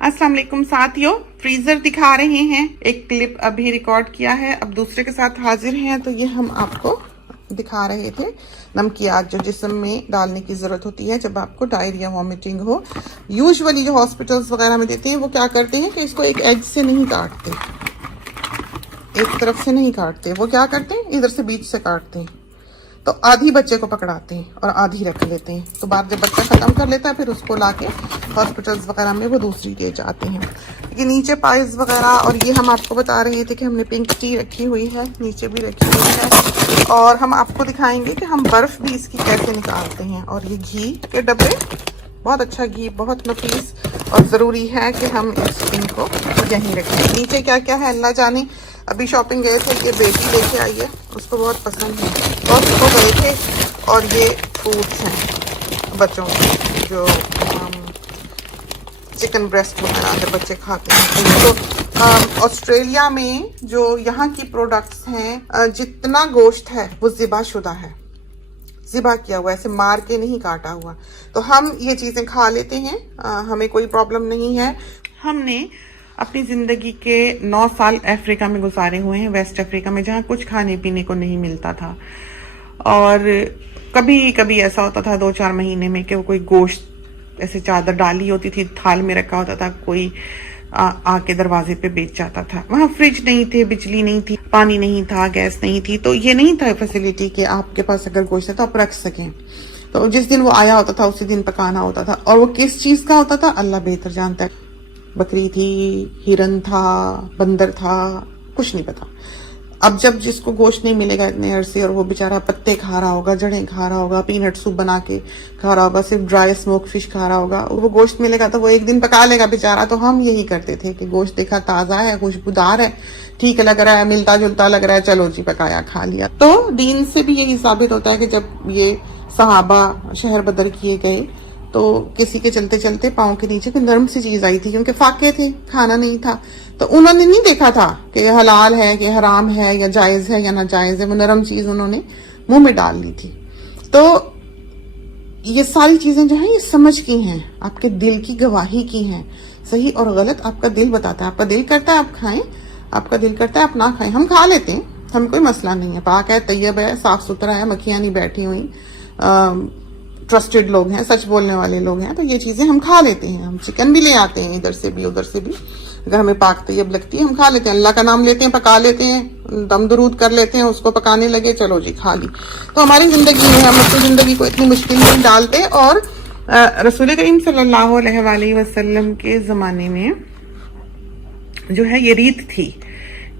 अस्सलाम वालेकुम साथियों, फ्रीजर दिखा रहे हैं। एक क्लिप अभी रिकॉर्ड किया है, अब दूसरे के साथ हाजिर हैं। तो ये हम आपको दिखा रहे थे नमकियात जो जिस्म में डालने की ज़रूरत होती है जब आपको डायरिया वॉमिटिंग हो। यूजुअली जो हॉस्पिटल्स वगैरह में देते हैं वो क्या करते हैं कि इसको एक एज से नहीं काटते, एक तरफ से नहीं काटते, वो क्या करते हैं इधर से बीच से काटते हैं। तो आधी बच्चे को पकड़ाते हैं और आधी रख लेते हैं। तो बाद जब बच्चा ख़त्म कर लेता है फिर उसको लाके हॉस्पिटल्स वगैरह में वो दूसरी दे जाते हैं। ये नीचे पाइल्स वगैरह, और ये हम आपको बता रहे थे कि हमने पिंक टी रखी हुई है, नीचे भी रखी हुई है। और हम आपको दिखाएंगे कि हम बर्फ़ भी इसकी कैसे निकालते हैं। और ये घी के डब्बे, बहुत अच्छा घी, बहुत नफीस, और ज़रूरी है कि हम इनको यहीं रखें। नीचे क्या क्या है अल्लाह जाने। अभी शॉपिंग गए थे, ये बेटी लेके आई है, उसको बहुत पसंद है, और उसको गए थे। और ये फ्रूट्स हैं बच्चों के, जो चिकन ब्रेस्ट वगैरह अगर बच्चे खाते हैं। तो ऑस्ट्रेलिया में जो यहाँ की प्रोडक्ट्स हैं, जितना गोश्त है वो ज़िबा शुदा है, ज़िबा किया हुआ, ऐसे मार के नहीं काटा हुआ। तो हम ये चीज़ें खा लेते हैं, हमें कोई प्रॉब्लम नहीं है। हमने अपनी ज़िंदगी के 9 साल अफ्रीका में गुजारे हुए हैं, वेस्ट अफ्रीका में, जहाँ कुछ खाने पीने को नहीं मिलता था। और कभी कभी ऐसा होता था 2-4 महीने में कि वो कोई गोश्त ऐसे चादर डाली होती थी, थाल में रखा होता था, कोई आके दरवाजे पे बेच जाता था। वहाँ फ्रिज नहीं थे, बिजली नहीं थी, पानी नहीं था, गैस नहीं थी, तो ये नहीं था फैसिलिटी कि आपके पास अगर गोश्त है तो आप रख सकें। तो जिस दिन वो आया होता था उसी दिन पकाना होता था। और वो किस चीज़ का होता था अल्लाह बेहतर जानता है। बकरी थी, हिरन था, बंदर था, कुछ नहीं पता। अब जब जिसको गोश्त नहीं मिलेगा इतने अरसे, और वो बेचारा पत्ते खा रहा होगा, जड़ें खा रहा होगा, पीनट सूप बना के खा रहा होगा, सिर्फ ड्राई स्मोक फिश खा रहा होगा, और वो गोश्त मिलेगा तो वो एक दिन पका लेगा बेचारा। तो हम यही करते थे कि गोश्त देखा ताज़ा है, खुशबूदार है, ठीक लग रहा है, मिलता जुलता लग रहा है, चलो जी पकाया खा लिया। तो दीन से भी यही साबित होता है कि जब ये सहाबा शहर बदर किए गए तो किसी के चलते चलते पाँव के नीचे कोई नरम सी चीज आई थी, क्योंकि फाके थे, खाना नहीं था। तो उन्होंने नहीं देखा था कि हलाल है कि हराम है, या जायज है या नाजायज है, वो नरम चीज उन्होंने मुंह में डाल ली थी। तो ये सारी चीजें जो है ये समझ की हैं, आपके दिल की गवाही की हैं। सही और गलत आपका दिल बताता है। आपका दिल करता है आप खाएं, आपका दिल करता है आप ना खाएं। हम खा लेते हैं, हमें कोई मसला नहीं है, पाक है, तैयब है, साफ सुथरा है, मक्खियां नहीं बैठी हुई, ट्रस्टेड लोग हैं, सच बोलने वाले लोग हैं, तो ये चीज़ें हम खा लेते हैं। हम चिकन भी ले आते हैं इधर से भी उधर से भी, अगर हमें पाक तैयब लगती है हम खा लेते हैं। अल्लाह का नाम लेते हैं, पका लेते हैं, दम दरूद कर लेते हैं, उसको पकाने लगे, चलो जी खा ली। तो हमारी ज़िंदगी में हम अपनी ज़िंदगी को इतनी मुश्किल नहीं डालते। और रसूल करीम सल्लल्लाहु अलैहि वसल्लम के ज़माने में जो है ये रीत थी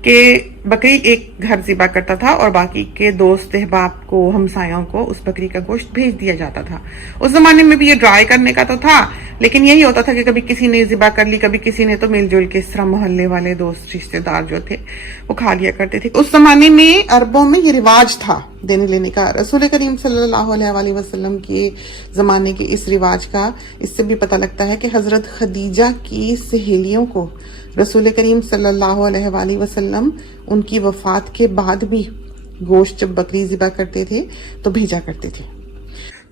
कि बकरी एक घर ज़िबा करता था और बाकी के दोस्त अहबाब को, हमसायों को उस बकरी का गोश्त भेज दिया जाता था। उस जमाने में भी ये ड्राई करने का तो था, लेकिन यही होता था कि कभी किसी ने ज़िबा कर ली, कभी किसी ने, तो मिलजुल के इस तरह मोहल्ले वाले दोस्त रिश्तेदार जो थे वो खा लिया करते थे। उस जमाने में अरबों में ये रिवाज था देने लेने का। रसूल करीम सल्लल्लाहु अलैहि वसल्लम के ज़माने के इस रिवाज का इससे भी पता लगता है कि हज़रत खदीजा की सहेलियों को रसूल करीम सल्लल्लाहु अलैहि वसल्लम उनकी वफात के बाद भी गोश्त जब बकरी ज़िबा करते थे तो भेजा करते थे।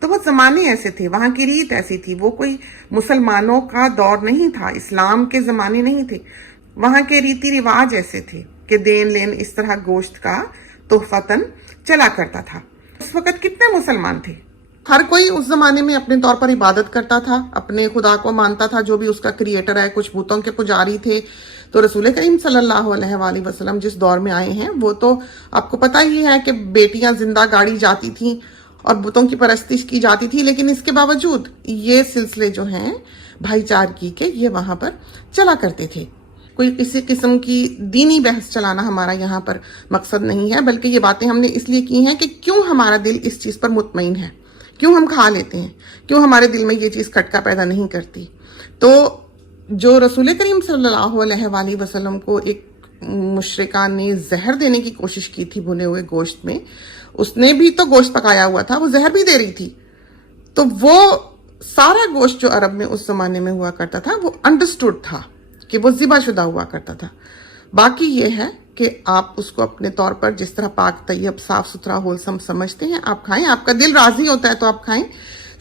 तो वो ज़माने ऐसे थे, वहाँ की रीत ऐसी थी। वो कोई मुसलमानों का दौर नहीं था, इस्लाम के ज़माने नहीं थे। वहाँ के रीति रिवाज ऐसे थे कि देन लेन इस तरह गोश्त का तोहफतन चला करता था। उस वक़्त कितने मुसलमान थे? हर कोई उस जमाने में अपने तौर पर इबादत करता था, अपने खुदा को मानता था जो भी उसका क्रिएटर है। कुछ बुतों के पुजारी थे। तो रसूल करीम सल्लल्लाहु अलैहि वसल्लम जिस दौर में आए हैं वो तो आपको पता ही है कि बेटियां जिंदा गाड़ी जाती थी और बुतों की परस्तिश की जाती थी, लेकिन इसके बावजूद ये सिलसिले जो हैं भाईचारगी के ये वहां पर चला करते थे। कोई किसी किस्म की दीनी बहस चलाना हमारा यहाँ पर मकसद नहीं है, बल्कि ये बातें हमने इसलिए की हैं कि क्यों हमारा दिल इस चीज़ पर मुतमईन है, क्यों हम खा लेते हैं, क्यों हमारे दिल में ये चीज़ खटका पैदा नहीं करती। तो जो रसूल करीम सल्लल्लाहु अलैहि वसल्लम को एक मुशरिका ने जहर देने की कोशिश की थी भुने हुए गोश्त में, उसने भी तो गोश्त पकाया हुआ था, वो जहर भी दे रही थी। तो वो सारा गोश्त जो अरब में उस जमाने में हुआ करता था वो अंडरस्टूड था कि वो ज़िबा शुदा हुआ करता था। बाकी ये है कि आप उसको अपने तौर पर जिस तरह पाक तैयब साफ सुथरा होलसम समझते हैं आप खाएं, आपका दिल राजी होता है तो आप खाएं।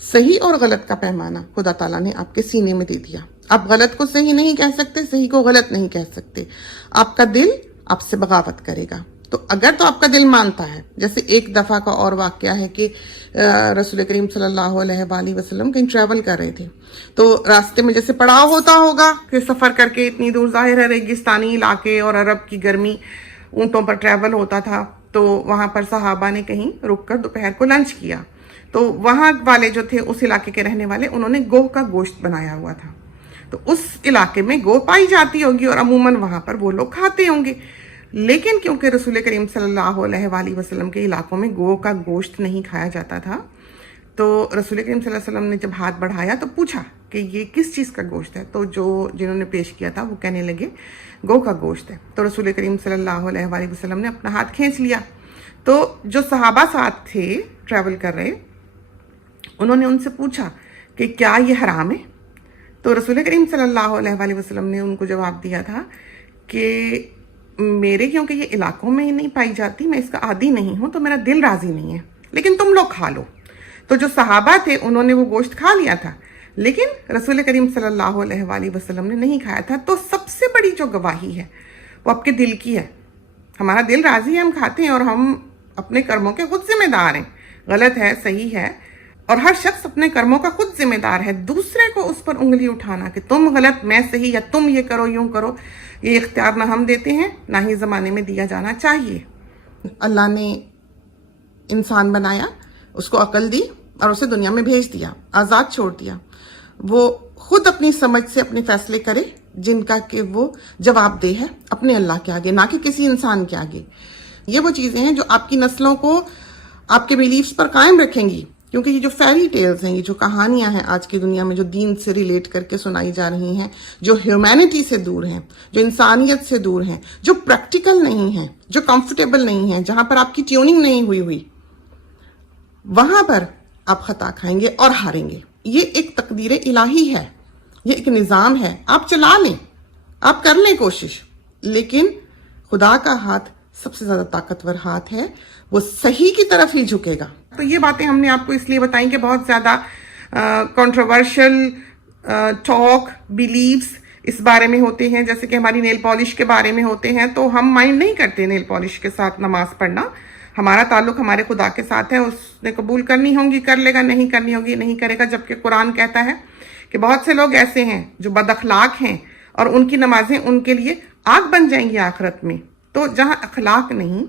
सही और गलत का पैमाना खुदा ताला ने आपके सीने में दे दिया। आप गलत को सही नहीं कह सकते, सही को गलत नहीं कह सकते। आपका दिल आपसे बगावत करेगा। तो अगर तो आपका दिल मानता है, जैसे एक दफा का और वाकया है कि रसूल करीम सल्लल्लाहु अलैहि वसल्लम कहीं ट्रैवल कर रहे थे, तो रास्ते में जैसे पड़ाव होता होगा कि सफर करके इतनी दूर, जाहिर है रेगिस्तानी इलाके और अरब की गर्मी, ऊंटों पर ट्रैवल होता था, तो वहां पर सहाबा ने कहीं रुककर दोपहर को लंच किया। तो वहां वाले जो थे, उस इलाके के रहने वाले, उन्होंने गोह का गोश्त बनाया हुआ था। तो उस इलाके में गोह पाई जाती होगी और अमूमन वहां पर वो लोग खाते होंगे। लेकिन क्योंकि रसूल करीम सल्लल्लाहु अलैहि वसल्लम के इलाकों में गोह का गोश्त नहीं खाया जाता था, तो रसूल करीम सल्लल्लाहु अलैहि वसल्लम ने जब हाथ बढ़ाया तो पूछा कि ये किस चीज़ का गोश्त है। तो जिन्होंने पेश किया था वो कहने लगे गौ का गोश्त है। तो रसूल करीम सल्लल्लाहु अलैहि वसल्लम ने अपना हाथ खींच लिया। तो जो सहाबा साथ थे ट्रैवल कर रहे, उन्होंने उनसे पूछा कि क्या ये हराम है। तो रसूल करीम सल्लल्लाहु अलैहि वसल्लम ने उनको जवाब दिया था कि मेरे क्योंकि ये इलाकों में ही नहीं पाई जाती, मैं इसका आदी नहीं हूं, तो मेरा दिल राजी नहीं है, लेकिन तुम लोग खा लो। तो जो सहाबा थे उन्होंने वो गोश्त खा लिया था, लेकिन रसूल करीम सल्लल्लाहु अलैहि वसल्लम ने नहीं खाया था। तो सबसे बड़ी जो गवाही है वो आपके दिल की है। हमारा दिल राजी है, हम खाते हैं और हम अपने कर्मों के खुद जिम्मेदार हैं। गलत है, सही है, और हर शख्स अपने कर्मों का खुद जिम्मेदार है। दूसरे को उस पर उंगली उठाना कि तुम गलत मैं सही, या तुम ये करो यूं करो, ये इख्तियार ना हम देते हैं, ना ही ज़माने में दिया जाना चाहिए। अल्लाह ने इंसान बनाया, उसको अकल दी और उसे दुनिया में भेज दिया, आज़ाद छोड़ दिया। वो खुद अपनी समझ से अपने फैसले करे, जिनका कि वो जवाबदेह है अपने अल्लाह के आगे, ना कि किसी इंसान के आगे। ये वो चीज़ें हैं जो आपकी नस्लों को आपके बिलीफ्स पर कायम रखेंगी। क्योंकि ये जो फेरी टेल्स हैं, ये जो कहानियां हैं आज की दुनिया में जो दीन से रिलेट करके सुनाई जा रही हैं, जो ह्यूमैनिटी से दूर हैं, जो इंसानियत से दूर हैं, जो प्रैक्टिकल नहीं हैं, जो कंफर्टेबल नहीं हैं, जहां पर आपकी ट्यूनिंग नहीं हुई, वहां पर आप खता खाएंगे और हारेंगे। ये एक तकदीर इलाही है, ये एक निज़ाम है। आप चला लें, आप कर लें कोशिश, लेकिन खुदा का हाथ सबसे ज़्यादा ताकतवर हाथ है, वो सही की तरफ ही झुकेगा। तो ये बातें हमने आपको इसलिए बताई कि बहुत ज़्यादा कंट्रोवर्शियल टॉक, बिलीव्स इस बारे में होते हैं, जैसे कि हमारी नेल पॉलिश के बारे में होते हैं। तो हम माइंड नहीं करते नेल पॉलिश के साथ नमाज पढ़ना। हमारा ताल्लुक हमारे खुदा के साथ है, उसने कबूल करनी होगी कर लेगा, नहीं करनी होगी नहीं करेगा। जबकि कुरान कहता है कि बहुत से लोग ऐसे हैं जो बदअखलाक हैं और उनकी नमाजें उनके लिए आग बन जाएंगी आखिरत में। तो जहाँ अखलाक नहीं,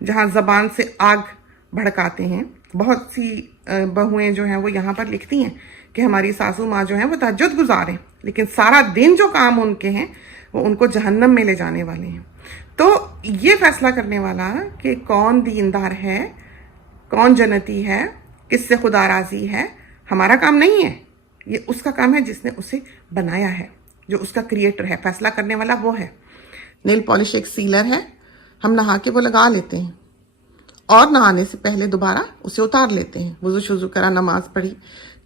जहाँ ज़बान से आग भड़काते हैं, बहुत सी बहुएं जो हैं वो यहाँ पर लिखती हैं कि हमारी सासू माँ जो हैं वो तहज्जुद गुजार हैं, लेकिन सारा दिन जो काम उनके हैं वो उनको जहन्नम में ले जाने वाले हैं। तो ये फैसला करने वाला कि कौन दीनदार है, कौन जन्नती है, किससे खुदा राजी है, हमारा काम नहीं है। ये उसका काम है जिसने उसे बनाया है, जो उसका क्रिएटर है। फैसला करने वाला वो है। नेल पॉलिश एक सीलर है, हम नहा के वो लगा लेते हैं और नहाने से पहले दोबारा उसे उतार लेते हैं। वुज़ू शुज़ू करा, नमाज पढ़ी,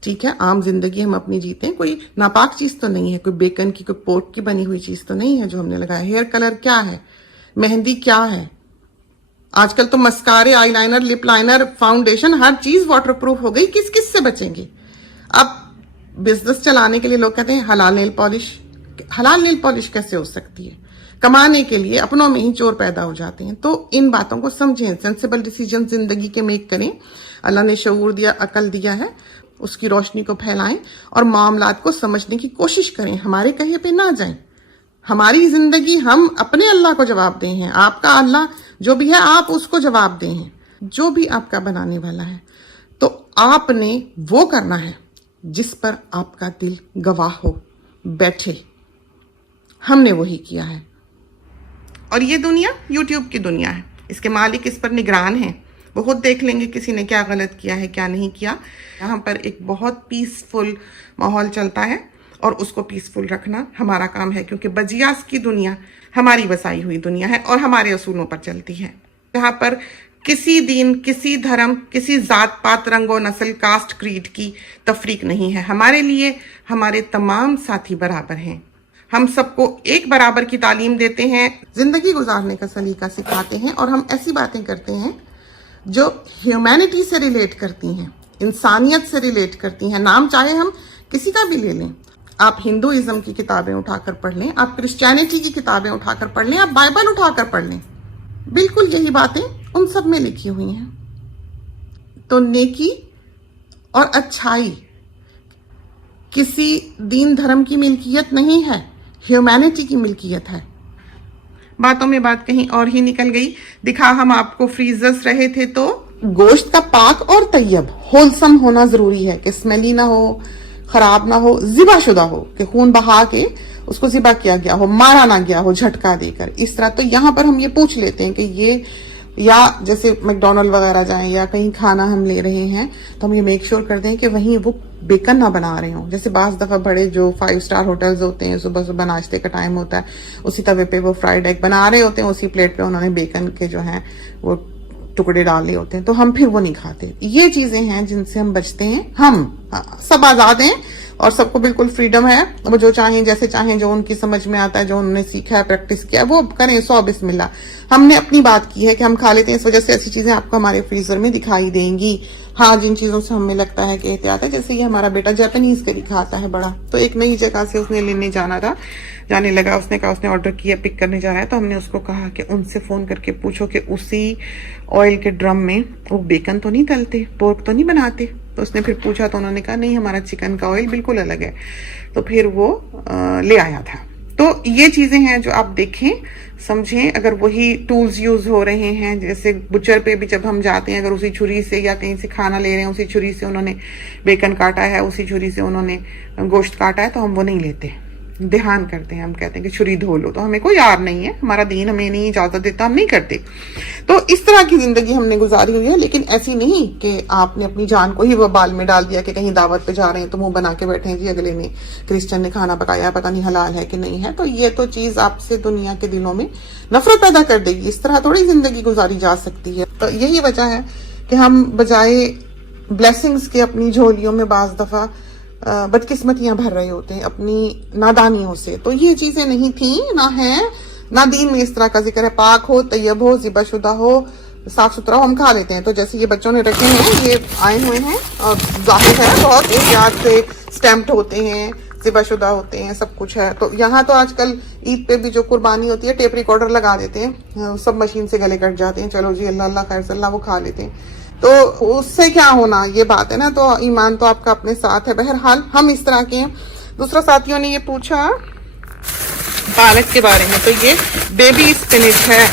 ठीक है, आम जिंदगी हम अपनी जीते हैं। कोई नापाक चीज़ तो नहीं है, कोई बेकन की, कोई पोर्क की बनी हुई चीज़ तो नहीं है जो हमने लगाया। हेयर कलर क्या है, मेहंदी क्या है, आजकल तो मस्कारे, आईलाइनर, लिप लाइनर, फाउंडेशन, हर चीज़ वाटरप्रूफ हो गई। किस किस से बचेंगे? अब बिजनेस चलाने के लिए लोग कहते हैं हलाल नेल पॉलिश। हलाल नेल पॉलिश कैसे हो सकती है? कमाने के लिए अपनों में ही चोर पैदा हो जाते हैं। तो इन बातों को समझें, सेंसिबल डिसीजन जिंदगी के मेक करें। अल्लाह ने शऊर दिया, अकल दिया है, उसकी रोशनी को फैलाएं और मामलात को समझने की कोशिश करें। हमारे कहे पे ना जाएं। हमारी जिंदगी हम अपने अल्लाह को जवाब दें हैं। आपका अल्लाह जो भी है आप उसको जवाब दें हैं, जो भी आपका बनाने वाला है। तो आपने वो करना है जिस पर आपका दिल गवाह हो बैठे। हमने वही किया है। और ये दुनिया यूट्यूब की दुनिया है, इसके मालिक इस पर निगरान हैं। वो खुद देख लेंगे किसी ने क्या गलत किया है, क्या नहीं किया। यहाँ पर एक बहुत पीसफुल माहौल चलता है और उसको पीसफुल रखना हमारा काम है, क्योंकि बजियास की दुनिया हमारी बसाई हुई दुनिया है और हमारे असूलों पर चलती है। यहाँ पर किसी दीन, किसी धर्म, किसी जात पात, रंगो नस्ल, कास्ट, क्रीड की तफरीक नहीं है। हमारे लिए हमारे तमाम साथी बराबर हैं। हम सबको एक बराबर की तालीम देते हैं, जिंदगी गुजारने का सलीका सिखाते हैं और हम ऐसी बातें करते हैं जो ह्यूमैनिटी से रिलेट करती हैं, इंसानियत से रिलेट करती हैं। नाम चाहे हम किसी का भी ले लें, आप हिंदुइज्म की किताबें उठाकर पढ़ लें, आप क्रिश्चियनिटी की किताबें उठाकर पढ़ लें, आप बाइबल उठाकर पढ़ लें, बिल्कुल यही बातें उन सब में लिखी हुई हैं। तो नेकी और अच्छाई किसी दीन धर्म की मिल्कियत नहीं है, ह्यूमैनिटी की मिल्कियत है। बातों में बात कहीं और ही निकल गई। दिखा हम आपको फ्रीजर्स रहे थे, तो गोश्त का पाक और तैयब होलसम होना जरूरी है कि स्मेली ना हो, खराब ना हो, ज़िबाशुदा हो, कि खून बहा के उसको ज़िबा किया गया हो, मारा ना गया हो झटका देकर, इस तरह। तो यहाँ पर हम ये पूछ लेते हैं कि ये, या जैसे मैकडोनल्ड वगैरह जाएं या कहीं खाना हम ले रहे हैं तो हम ये मेक श्योर कर दें कि वहीं वो बेकन ना बना रहे हो। जैसे बास दफा बड़े जो 5 स्टार होटल्स होते हैं, सुबह सुबह नाश्ते का टाइम होता है, उसी तवे पे वो फ्राइड एग बना रहे होते हैं, उसी प्लेट पे उन्होंने बेकन के जो हैं वो टुकड़े डाले होते हैं, तो हम फिर वो नहीं खाते। ये चीजें हैं जिनसे हम बचते हैं। हम सब आजाद हैं और सबको बिल्कुल फ्रीडम है, वो जो चाहें जैसे चाहें, जो उनकी समझ में आता है, जो उन्होंने सीखा है, प्रैक्टिस किया है, वो करें। 100 बिस्मिल्लाह। हमने अपनी बात की है कि हम खा लेते हैं, इस वजह से ऐसी चीजें आपको हमारे फ्रीजर में दिखाई देंगी। हाँ, जिन चीजों से हमें लगता है कि एहतियात है, जैसे ये हमारा बेटा जापानीज करी खाता है बड़ा, तो एक नई जगह से उसने लेने जाना था, जाने लगा, उसने कहा उसने ऑर्डर किया, पिक करने जा रहा है, तो हमने उसको कहा कि उनसे फोन करके पूछो कि उसी ऑयल के ड्रम में वो बेकन तो नहीं तलते, पोर्क तो नहीं बनाते। तो उसने फिर पूछा तो उन्होंने कहा नहीं, हमारा चिकन का ऑयल बिल्कुल अलग है। तो फिर वो ले आया था। तो ये चीजें हैं जो आप देखें, समझें। अगर वही टूल्स यूज हो रहे हैं, जैसे बुचर पे भी जब हम जाते हैं, अगर उसी छुरी से या कहीं से खाना ले रहे हैं, उसी छुरी से उन्होंने बेकन काटा है, उसी छुरी से उन्होंने गोश्त काटा है, तो हम वो नहीं लेते, ध्यान करते हैं। हम कहते हैं कि छुरी धो लो, तो हमें कोई यार नहीं है, हमारा दीन हमें नहीं इजाजत देता, हम नहीं करते। तो इस तरह की जिंदगी हमने गुजारी हुई है, लेकिन ऐसी नहीं कि आपने अपनी जान को ही वबाल में डाल दिया कि कहीं दावत पे जा रहे हैं तो मुंह बना के बैठे हैं जी, अगले ने क्रिश्चियन ने खाना पकाया, पता नहीं हलाल है कि नहीं है। तो ये तो चीज आपसे दुनिया के दिलों में नफरत पैदा कर देगी। इस तरह थोड़ी जिंदगी गुजारी जा सकती है। तो यही वजह है कि हम बजाय ब्लेसिंग्स के अपनी झोलियों में बाज दफा बदकिस्मतियां भर रहे होते हैं अपनी नादानियों से। तो ये चीजें नहीं थी, ना है, ना दीन में इस तरह का जिक्र है। पाक हो, तैयब हो, ज़िबाशुदा हो, साफ सुथरा हो, हम खा लेते हैं। तो जैसे ये बच्चों ने रखे हैं, ये आए हुए हैं और जाहिर है बहुत एहतियात से स्टैम्प्ड होते हैं, ज़िबाशुदा होते हैं, सब कुछ है। तो यहाँ तो आजकल ईद पे भी जो कुर्बानी होती है, टेप रिकॉर्डर लगा देते हैं, सब मशीन से गले कट जाते हैं, चलो जी अल्लाह अल्लाह खैर सल्ला, वो खा लेते हैं। तो उससे क्या होना, ये बात है ना। तो ईमान तो आपका अपने साथ है। बहरहाल हम इस तरह के हैं। दूसरा साथियों ने ये पूछा पालक के बारे में, तो ये बेबी स्पिनिच है,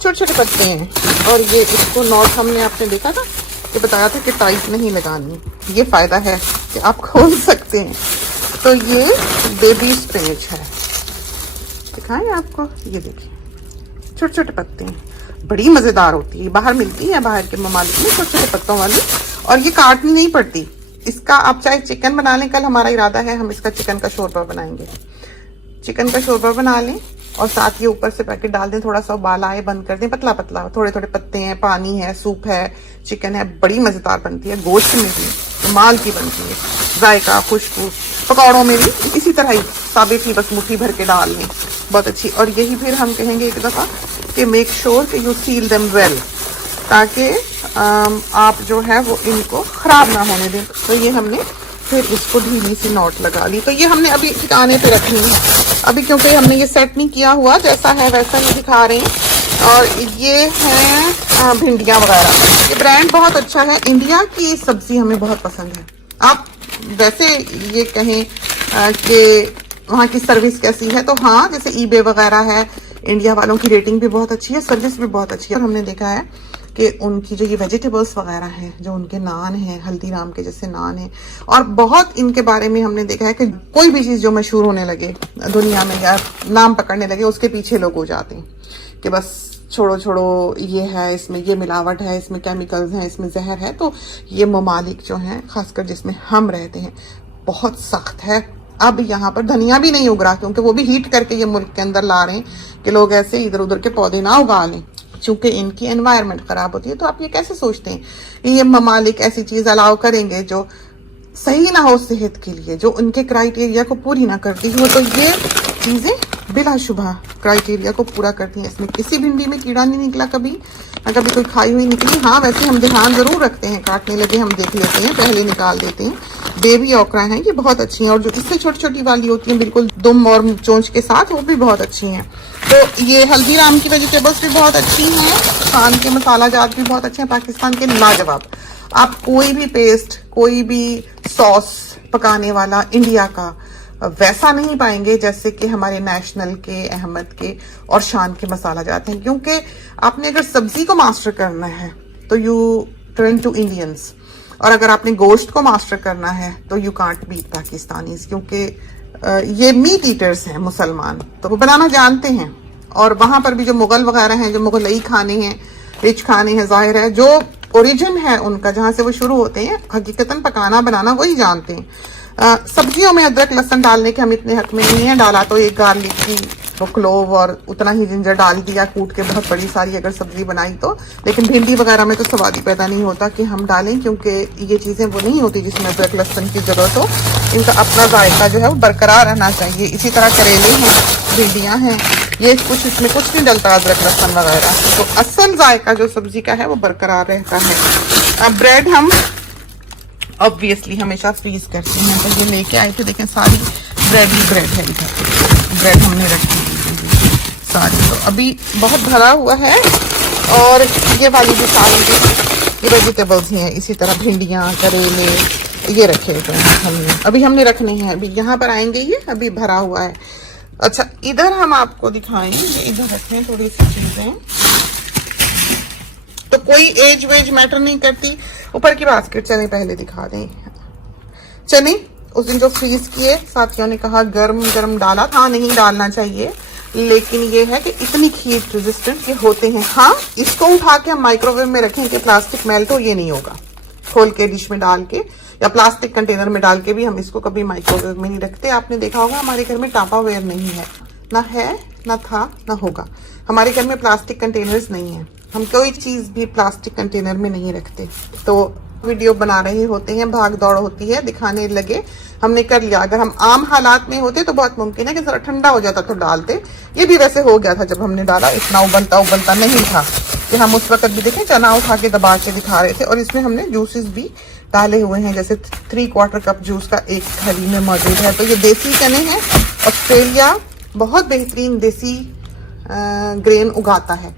छोटे छोटे पत्ते हैं, और ये इसको नॉट हमने आपने देखा था कि बताया था कि टाइट नहीं लगानी। ये फायदा है कि आप खोल सकते हैं। तो ये बेबी स्पिनिच है, दिखाएं आपको, ये देखिए छोटे छोटे पत्ते हैं, बड़ी मजेदार होती है, बाहर मिलती है, बाहर के ममालिक में छोटे छोटे पत्तों वाली, और ये काटनी नहीं पड़ती। इसका आप चाहे चिकन बना लें, कल हमारा इरादा है हम इसका चिकन का शोरबा बनाएंगे। चिकन का शोरबा बना लें और साथ ये ऊपर से पैकेट डाल दें, थोड़ा सा उबाल आए, बंद कर दें, पतला पतला, थोड़े थोड़े पत्ते हैं, पानी है, सूप है, चिकन है, बड़ी मजेदार बनती है। गोश्त में भी कमाल की बनती है, जायका, खुशबू। पकौड़ों में भी इसी तरह ही साबित ही बस मुट्ठी भर के डाल लें, बहुत अच्छी। और यही फिर हम कहेंगे एक दफा कि मेक श्योर कि यू सील देम वेल, ताकि आप जो है वो इनको खराब ना होने दें। तो ये हमने फिर इसको ढीली सी नॉट लगा ली। तो ये हमने अभी ठिकाने पे रखनी है अभी, क्योंकि हमने ये सेट नहीं किया हुआ, जैसा है वैसा ही दिखा रहे हैं। और ये है भिंडियाँ वगैरह। ये ब्रांड बहुत अच्छा है, इंडिया की सब्जी हमें बहुत पसंद है। आप वैसे ये कहें कि वहाँ की सर्विस कैसी है, तो हाँ, जैसे ईबे वगैरह है, इंडिया वालों की रेटिंग भी बहुत अच्छी है, सर्विस भी बहुत अच्छी है। और हमने देखा है कि उनकी जो ये वेजिटेबल्स वगैरह हैं, जो उनके नान हैं, हल्दीराम के जैसे नान हैं, और बहुत इनके बारे में हमने देखा है कि कोई भी चीज़ जो मशहूर होने लगे दुनिया में या नाम पकड़ने लगे, उसके पीछे लोग हो जाते हैं कि बस छोड़ो छोड़ो, ये है, इसमें ये मिलावट है, इसमें केमिकल्स हैं, इसमें जहर है। तो ये ममालिक जो हैं, खासकर जिसमें हम रहते हैं, बहुत सख्त है। अब यहाँ पर धनिया भी नहीं उग रहा, क्योंकि वो भी हीट करके ये मुल्क के अंदर ला रहे हैं कि लोग ऐसे इधर उधर के पौधे ना उगा लें, चूंकि इनकी एनवायरनमेंट खराब होती है। तो आप ये कैसे सोचते हैं कि ये ममालिक ऐसी चीज अलाउ करेंगे जो सही ना हो सेहत के लिए, जो उनके क्राइटेरिया को पूरी ना करती हो? तो ये चीजें बिलाशुबा क्राइटेरिया को पूरा करती हैं। इसमें किसी भिंडी में कीड़ा नहीं निकला कभी, ना कभी कोई खाई हुई निकली। हाँ, वैसे हम ध्यान जरूर रखते हैं, काटने लगे हम देख लेते हैं, पहले निकाल देते हैं, बेबी ओकरा हैं, ये बहुत अच्छी हैं। और जो इससे छोटी छोटी वाली होती हैं बिल्कुल दुम और चोंच के साथ, वो भी बहुत अच्छी हैं। तो ये हल्दीराम की वेजिटेबल्स भी बहुत अच्छी हैं, खान के मसाला जात भी बहुत अच्छे हैं, पाकिस्तान के लाजवाब। आप कोई भी पेस्ट, कोई भी सॉस पकाने वाला इंडिया का वैसा नहीं पाएंगे जैसे कि हमारे नेशनल के, अहमद के और शान के मसाला जाते हैं। क्योंकि आपने अगर सब्जी को मास्टर करना है तो यू टर्न टू इंडियंस, और अगर आपने गोश्त को मास्टर करना है तो यू कांट बीट पाकिस्तानीज, क्योंकि ये मीट ईटर्स हैं मुसलमान, तो वो बनाना जानते हैं। और वहां पर भी जो मुगल वगैरह हैं, जो मुगलई खाने हैं, रिच खाने हैं, जाहिर है जो ओरिजिन है उनका, जहां से वो शुरू होते हैं, हकीकतन पकाना बनाना वही जानते हैं। सब्जियों में अदरक लहसुन डालने के हम इतने हक में नहीं है। डाला तो एक गार्लिक की वो क्लोव और उतना ही जिंजर डाल दिया कूट के, बहुत बड़ी सारी अगर सब्जी बनाई तो। लेकिन भिंडी वगैरह में तो स्वाद ही पैदा नहीं होता कि हम डालें, क्योंकि ये चीजें वो नहीं होती जिसमें अदरक लहसुन की जरूरत हो। इनका अपना जायका जो है वो बरकरार रहना चाहिए। इसी तरह करेले हैं, भिंडियां हैं, ये कुछ इसमें कुछ नहीं डलता अदरक लहसुन वगैरह, तो असल जायका जो सब्जी का है वो बरकरार रहता है। अब ब्रेड हम ऑब्वियसली हमेशा फ्रीज करते हैं, तो ये लेके आए थे, देखें सारी ब्रेड ही ब्रेड है इधर, ब्रेड हमने रखी सारी। तो अभी बहुत भरा हुआ है। और ये वाली भी सारी वेजिटेबल्स हैं, इसी तरह भिंडियाँ, करेले, ये रखे हुए हैं हमने, हमने रखने हैं। अभी यहाँ पर आएंगे, ये अभी भरा हुआ है। अच्छा, इधर हम आपको दिखाएंगे, इधर रखे हैं थोड़ी सी चीजें, तो कोई एज वेज मैटर नहीं करती। ऊपर की बास्केट चने पहले दिखा दें। चने उस दिन जो फ्रीज किए, साथियों ने कहा गर्म गर्म डाला था, नहीं डालना चाहिए, लेकिन ये है कि इतनी हीट रेजिस्टेंट ये होते हैं। हाँ, इसको उठा के हम माइक्रोवेव में रखें कि प्लास्टिक मेल्ट हो, ये नहीं होगा। खोल के डिश में डाल के या प्लास्टिक कंटेनर में डाल के भी हम इसको कभी माइक्रोवेव में नहीं रखते। आपने देखा होगा हमारे घर में टापावेयर नहीं है, ना है, ना था, ना होगा। हमारे घर में प्लास्टिक कंटेनर्स नहीं है, हम कोई चीज भी प्लास्टिक कंटेनर में नहीं रखते। तो वीडियो बना रहे होते हैं, भाग दौड़ होती है, दिखाने लगे, हमने कर लिया। अगर हम आम हालात में होते तो बहुत मुमकिन है कि जरा ठंडा हो जाता तो डालते। ये भी वैसे हो गया था जब हमने डाला, इतना उबलता नहीं था कि हम उस वक्त भी देखें चना उठा के दबा के दिखा रहे थे। और इसमें हमने जूसेस भी डाले हुए हैं, जैसे 3/4 कप जूस का एक थाली में मौजूद है। तो ये देसी चने हैं, ऑस्ट्रेलिया बहुत बेहतरीन देसी ग्रेन उगाता है।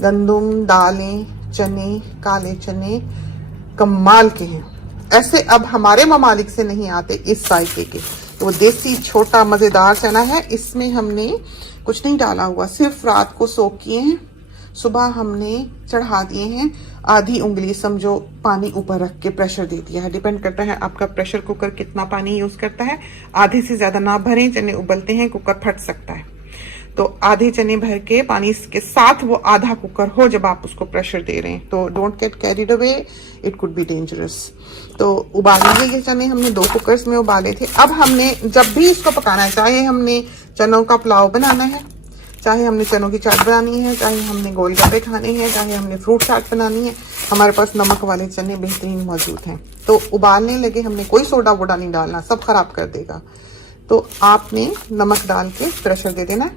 गंदुम, दालें, चने, काले चने कमाल के हैं, ऐसे अब हमारे ममालिक से नहीं आते इस जायके के। तो वो देसी छोटा मजेदार चना है, इसमें हमने कुछ नहीं डाला हुआ, सिर्फ रात को सोक किए हैं, सुबह हमने चढ़ा दिए हैं। आधी उंगली समझो पानी ऊपर रख के प्रेशर दे दिया है। डिपेंड करता है आपका प्रेशर कुकर कितना पानी यूज करता है। आधे से ज्यादा ना भरें, चने उबलते हैं, कुकर फट सकता है। तो आधे चने भर के पानी के साथ वो आधा कुकर हो जब आप उसको प्रेशर दे रहे हैं। तो don't get carried away, it could be dangerous. तो उबाल लीजिए ये चने, हमने 2 कुकर्स में उबाले थे। अब हमने जब भी इसको पकाना है, चाहे हमने चनों का पुलाव बनाना है, चाहे हमने चनों की चाट बनानी है, चाहे हमने गोलगप्पे खाने हैं, चाहे हमने फ्रूट चाट बनानी है, हमारे पास नमक वाले चने बेहतरीन मौजूद हैं। तो उबालने लगे, हमने कोई सोडा वोडा नहीं डालना, सब खराब कर देगा। तो आपने नमक डाल के प्रेशर दे देना,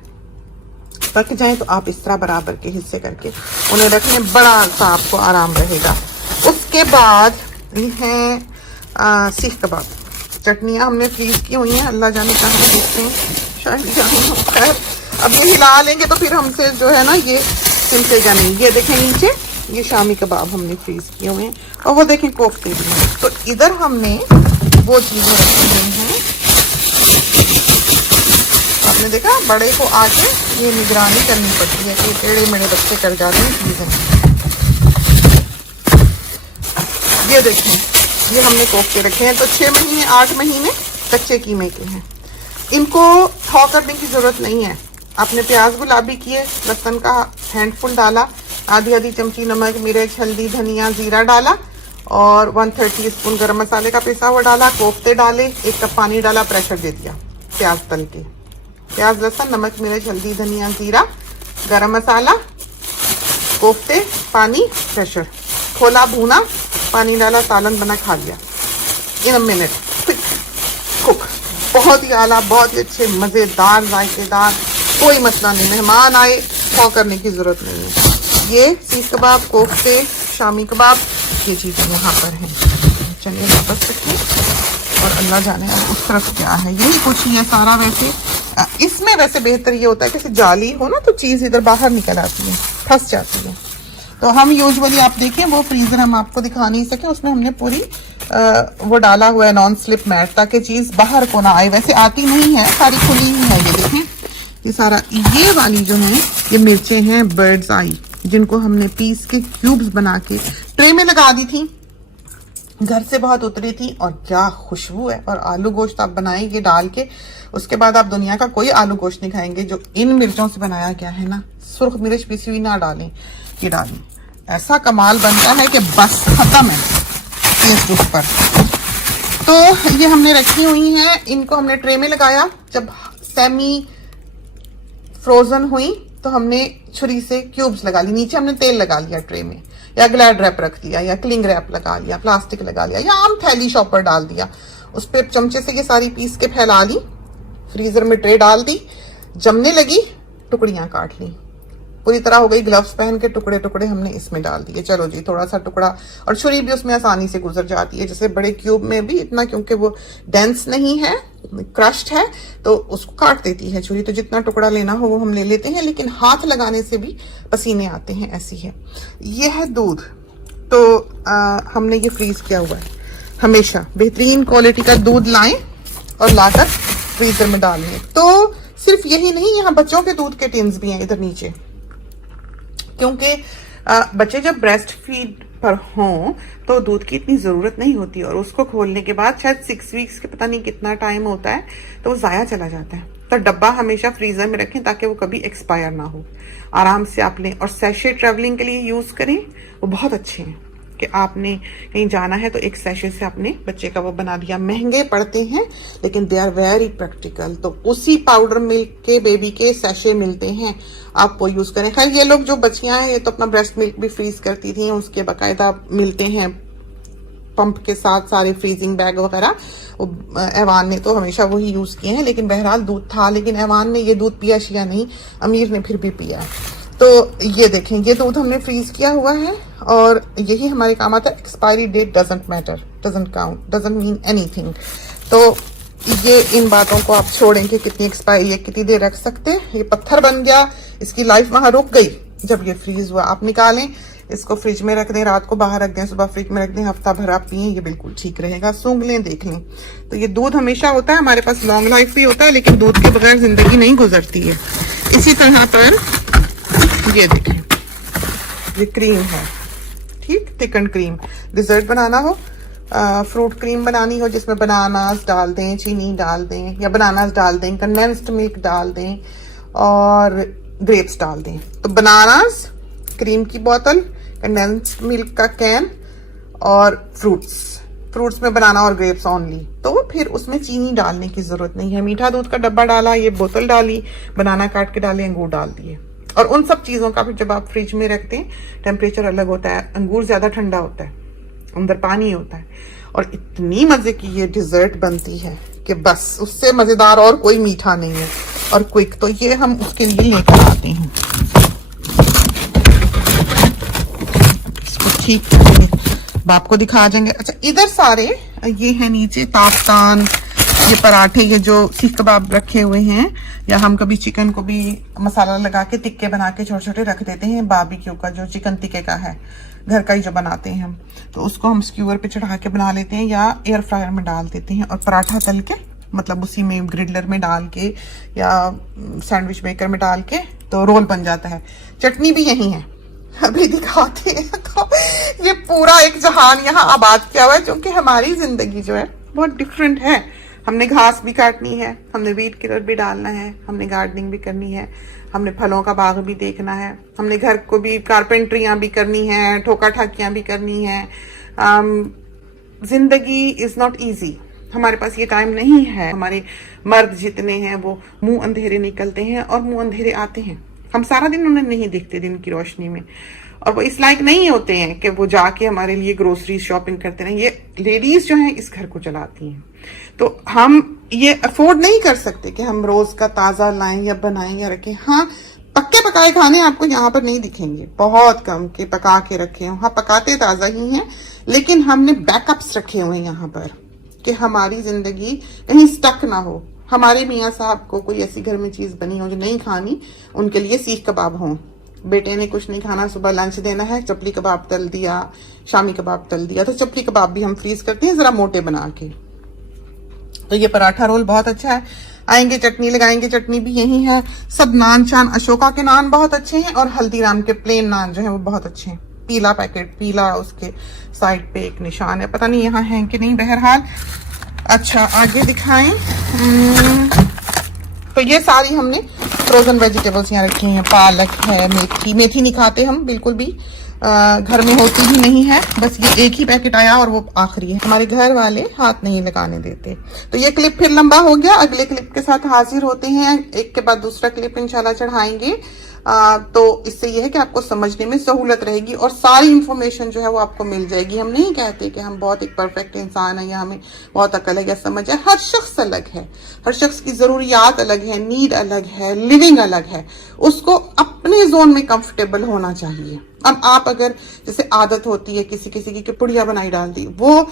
पक जाए तो आप इस तरह बराबर के हिस्से करके उन्हें रखने, बड़ा सा आपको आराम रहेगा। उसके बाद ये है सीख कबाब। चटनियाँ हमने फ्रीज की हुई हैं, अल्लाह जाने कहाँ देखते हैं, शायद अब ये हिला लेंगे तो फिर हमसे जो है ना ये सिमटेगा नहीं। ये देखें नीचे, ये शामी कबाब हमने फ्रीज किए हुए हैं, और वो देखें कोफ्ते भी हैं। तो इधर हमने वो चीजें रखी हुई हैं, आपने देखा बड़े को आके ये निगरानी करनी पड़ती है कि टेढ़े मेढ़े बच्चे कर जाते हैं चीजें। ये देखें, ये हमने कोफ्ते रखे हैं, तो 6 महीने 8 महीने कच्चे कीमे के हैं। इनको थौ करने की जरूरत नहीं है। आपने प्याज गुलाबी किए, लहसुन का हैंडफुल डाला, आधी चमची नमक, मिर्च, हल्दी, धनिया, जीरा डाला, और 1/3 टीस्पून गरम मसाले का पिसा हुआ डाला, कोफ्ते डाले, 1 कप पानी डाला, प्रेशर दे दिया। प्याज तल के, प्याज, लहसुन, नमक, मिर्च, हल्दी, धनिया, जीरा, गरम मसाला, कोफ्ते, पानी, प्रेशर, खोला, भूना, पानी डाला, सालन बना, खा लिया इन अ मिनट। कुक, बहुत ही आला, बहुत ही अच्छे, मजेदार, जायकेदार, कोई मसला नहीं। मेहमान आए खौ करने की जरूरत नहीं है। ये सीख कबाब, कोफ्ते, शामी कबाब, ये चीजें यहाँ पर हैं। चलिए वापस रखिए। और अल्लाह जाने अब उस तरफ क्या है। यही कुछ ही है सारा। वैसे इसमें वैसे बेहतर ये होता है कि जाली हो ना तो चीज़ इधर बाहर निकल आती है, फंस जाती है। तो हम यूजुअली आप देखें वो फ्रीजर हम आपको दिखा नहीं सके, उसमें हमने पूरी वो डाला हुआ है नॉन स्लिप मैट, ताकि चीज़ बाहर को ना आए। वैसे आती नहीं है, सारी खुली ही है। ये देखें ये सारा। ये वाली जो है ये मिर्चें हैं बर्ड्स आई, जिनको हमने पीस के क्यूब्स बना के ट्रे में लगा दी थी, घर से बहुत उतरी थी और क्या खुशबू है। और आलू गोश्त आप बनाएंगे डाल के, उसके बाद आप दुनिया का कोई आलू गोश्त नहीं खाएंगे जो इन मिर्चों से बनाया गया है ना। सुर्ख मिर्च पिसी हुई ना डालें, ये डालें, ऐसा कमाल बनता है कि बस खत्म है टेस्ट उस पर। तो ये हमने रखी हुई हैं, इनको हमने ट्रे में लगाया। जब सेमी फ्रोजन हुई तो हमने छुरी से क्यूब्स लगा ली। नीचे हमने तेल लगा लिया ट्रे में, या ग्लैड रैप रख दिया, या क्लिंग रैप लगा लिया, प्लास्टिक लगा लिया, या आम थैली शॉपर डाल दिया। उस पर चमचे से ये सारी पीस के फैला ली, फ्रीजर में ट्रे डाल दी, जमने लगी, टुकड़ियां काट ली, पूरी तरह हो गई। ग्लव्स पहन के टुकड़े टुकड़े हमने इसमें डाल दिए। चलो जी, थोड़ा सा टुकड़ा, और छुरी भी उसमें आसानी से गुजर जाती है, जैसे बड़े क्यूब में भी इतना, क्योंकि वो डेंस नहीं है, क्रश्ड है, तो उसको काट देती है छुरी। तो जितना टुकड़ा लेना हो वो हम ले लेते हैं, लेकिन हाथ लगाने से भी पसीने आते हैं, ऐसी है। ये है दूध। तो हमने ये फ्रीज किया हुआ है। हमेशा बेहतरीन क्वालिटी का दूध लाएं और लाकर फ्रीजर में डाल लें। तो सिर्फ यही नहीं, यहाँ बच्चों के दूध के टिन्स भी हैं इधर नीचे, क्योंकि बच्चे जब ब्रेस्ट फीड पर हों तो दूध की इतनी ज़रूरत नहीं होती, और उसको खोलने के बाद शायद 6 वीक्स के पता नहीं कितना टाइम होता है तो वो ज़ाया चला जाता है। तो डब्बा हमेशा फ्रीजर में रखें ताकि वो कभी एक्सपायर ना हो, आराम से आप लें। और सैशे ट्रैवलिंग के लिए यूज़ करें, वो बहुत अच्छे हैं कि आपने कहीं जाना है तो एक सैशे से आपने बच्चे का वो बना दिया। महंगे पड़ते हैं लेकिन दे आर वेरी प्रैक्टिकल। तो उसी पाउडर मिल्क के बेबी के सैशे मिलते हैं, आप वो यूज करें। खैर ये लोग जो बच्चियां हैं ये तो अपना ब्रेस्ट मिल्क भी फ्रीज करती थी, उसके बाकायदा मिलते हैं पंप के साथ सारे फ्रीजिंग बैग वगैरह। ऐवान ने तो हमेशा वही यूज किए हैं, लेकिन बहरहाल दूध था, लेकिन ऐवान ने ये दूध पिया शिया नहीं, अमीर ने फिर भी पिया। तो ये देखें, ये दूध हमने फ्रीज किया हुआ है और यही हमारे काम आता है। Expiry date doesn't matter, doesn't count, doesn't mean anything. तो ये इन बातों को आप छोड़ें कि कितनी एक्सपायरी है, कितनी देर रख सकते हैं। ये पत्थर बन गया, इसकी लाइफ वहां रुक गई जब ये फ्रीज हुआ। आप निकालें, इसको फ्रिज में रख दें, रात को बाहर रख दें, सुबह फ्रिज में रख दें, हफ्ता भर आप पिए, ये बिल्कुल ठीक रहेगा। सूंघ लें, देख लें। तो ये दूध हमेशा होता है हमारे पास, लॉन्ग लाइफ भी होता है, लेकिन दूध के बगैर जिंदगी नहीं गुजरती है। इसी तरह पर ये देखें, ये क्रीम है, ठीक, थिकन क्रीम। डिजर्ट बनाना हो, फ्रूट क्रीम बनानी हो जिसमें बनानास डाल दें, चीनी डाल दें, या बनानास डाल दें, कंडेंस्ड मिल्क डाल दें और ग्रेप्स डाल दें। तो बनानास, क्रीम की बोतल, कंडेंस्ड मिल्क का कैन और फ्रूट्स में बनाना और ग्रेप्स ओनली। तो फिर उसमें चीनी डालने की जरूरत नहीं है। मीठा दूध का डब्बा डाला, ये बोतल डाली, बनाना काट के डाले, अंगूर डाल दिए। और उन सब चीजों का फिर जब आप फ्रिज में रखते हैं टेम्परेचर अलग होता है। अंगूर ज्यादा ठंडा होता है, अंदर पानी होता है, और इतनी मजे की ये डिजर्ट बनती है कि बस उससे मजेदार और कोई मीठा नहीं है और क्विक। तो ये हम उसके लिए लेकर आते हैं, इसको ठीक बाप को दिखा जाएंगे। अच्छा, इधर सारे ये है नीचे ताफ्तान, ये पराठे, ये जो सीख कबाब रखे हुए हैं, या हम कभी चिकन को भी मसाला लगा के टिक्के बना के छोटे छोटे रख देते हैं। बारबेक्यू का जो चिकन टिक्के का है, घर का ही जो बनाते हैं हम, तो उसको हम स्क्यूअर पे चढ़ा के बना लेते हैं या एयर फ्रायर में डाल देते हैं। और पराठा तल के, मतलब उसी में ग्रिडलर में डाल के या सैंडविच मेकर में डाल के, तो रोल बन जाता है। चटनी भी यही है, अभी दिखाते हैं। तो ये पूरा एक जहान यहाँ आबाद किया हुआ है, क्योंकि हमारी जिंदगी जो है बहुत डिफरेंट है। हमने घास भी काटनी है, हमने वीट किलर भी डालना है, हमने गार्डनिंग भी करनी है, हमने फलों का बाग भी देखना है, हमने घर को भी कारपेंट्रियां भी करनी है, ठोका ठाकियां भी करनी है। जिंदगी इज नॉट ईजी, हमारे पास ये टाइम नहीं है। हमारे मर्द जितने हैं वो मुंह अंधेरे निकलते हैं और मुंह अंधेरे आते हैं। हम सारा दिन उन्हें नहीं देखते दिन की रोशनी में, और वो इस लायक नहीं होते हैं कि वो जाके हमारे लिए ग्रोसरी शॉपिंग करते रहें। ये लेडीज जो हैं इस घर को चलाती हैं, तो हम ये अफोर्ड नहीं कर सकते कि हम रोज का ताजा लाएं या बनाएं या रखें। हाँ, पक्के पकाए खाने आपको यहाँ पर नहीं दिखेंगे, बहुत कम के पका के रखे हो। हाँ, पकाते ताजा ही हैं, लेकिन हमने बैकअप्स रखे हुए हैं यहाँ पर कि हमारी जिंदगी कहीं स्टक ना हो। हमारे मियाँ साहब को कोई ऐसी घर में चीज बनी हो जो नहीं खानी, उनके लिए सीख कबाब हो। बेटे ने कुछ नहीं खाना, सुबह लंच देना है, चपली कबाब तल दिया, शामी कबाब तल दिया, तो चपली कबाब भी हम फ्रीज करते हैं जरा मोटे बना के। तो ये पराठा रोल बहुत अच्छा है। आएंगे चटनी लगाएंगे, चटनी भी यही है। सब नान शान, अशोका के नान बहुत अच्छे हैं और हल्दीराम के प्लेन नान जो है वो बहुत अच्छे हैं। पीला पैकेट, पीला उसके साइड पे एक निशान है, पता नहीं यहाँ है कि नहीं, बहरहाल। अच्छा आगे दिखाएं। तो ये सारी हमने फ्रोजन वेजिटेबल्स यहाँ रखी हैं। पालक है, मेथी, मेथी नहीं खाते हम बिल्कुल भी, घर में होती भी नहीं है, बस ये एक ही पैकेट आया और वो आखिरी है। हमारे घर वाले हाथ नहीं लगाने देते। तो ये क्लिप फिर लंबा हो गया, अगले क्लिप के साथ हाजिर होते हैं। एक के बाद दूसरा क्लिप इंशाल्लाह चढ़ाएंगे। तो इससे ये है कि आपको समझने में सहूलत रहेगी और सारी इंफॉर्मेशन जो है वो आपको मिल जाएगी। हम नहीं कहते कि हम बहुत एक परफेक्ट इंसान है या हमें बहुत अकल है या समझ है। हर शख्स अलग है, हर शख्स की जरूरियात अलग है, नीड अलग है, लिविंग अलग है। उसको अपने जोन में कंफर्टेबल होना चाहिए। अब आप अगर जैसे आदत होती है किसी किसी की पुड़िया बनाई डाल दी, वो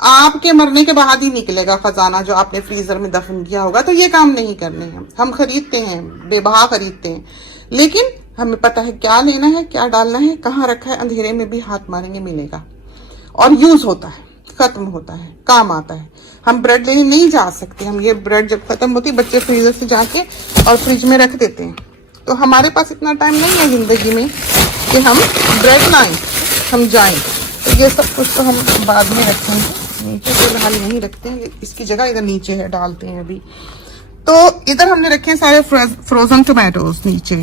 आपके मरने के बाद ही निकलेगा खजाना जो आपने फ्रीजर में दफन किया होगा। तो ये काम नहीं करने हैं। हम खरीदते हैं, बेबहा खरीदते हैं, लेकिन हमें पता है क्या लेना है, क्या डालना है, कहाँ रखा है। अंधेरे में भी हाथ मारेंगे मिलेगा और यूज होता है, खत्म होता है, काम आता है। हम ब्रेड लेने नहीं जा सकते। हम ये ब्रेड जब खत्म होती है, बच्चे फ्रीजर से जाके और फ्रिज में रख देते हैं। तो हमारे पास इतना टाइम नहीं है जिंदगी में कि हम ब्रेड लाएं, हम जाएं। तो ये सब कुछ तो हम बाद में रखेंगे, नीचे फिलहाल नहीं रखते हैं। इसकी जगह इधर नीचे है, डालते हैं अभी। तो इधर हमने रखे हैं सारे फ्रोजन टोमेटोज नीचे,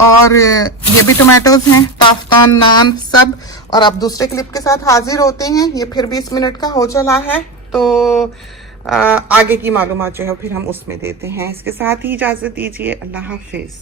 और ये भी टोमेटोज हैं, ताफ्तान, नान सब। और अब दूसरे क्लिप के साथ हाजिर होते हैं। ये फिर 20 मिनट का हो चला है, तो आगे की मालूमात जो है फिर हम उसमें देते हैं। इसके साथ ही इजाजत दीजिए। अल्लाह हाफिज।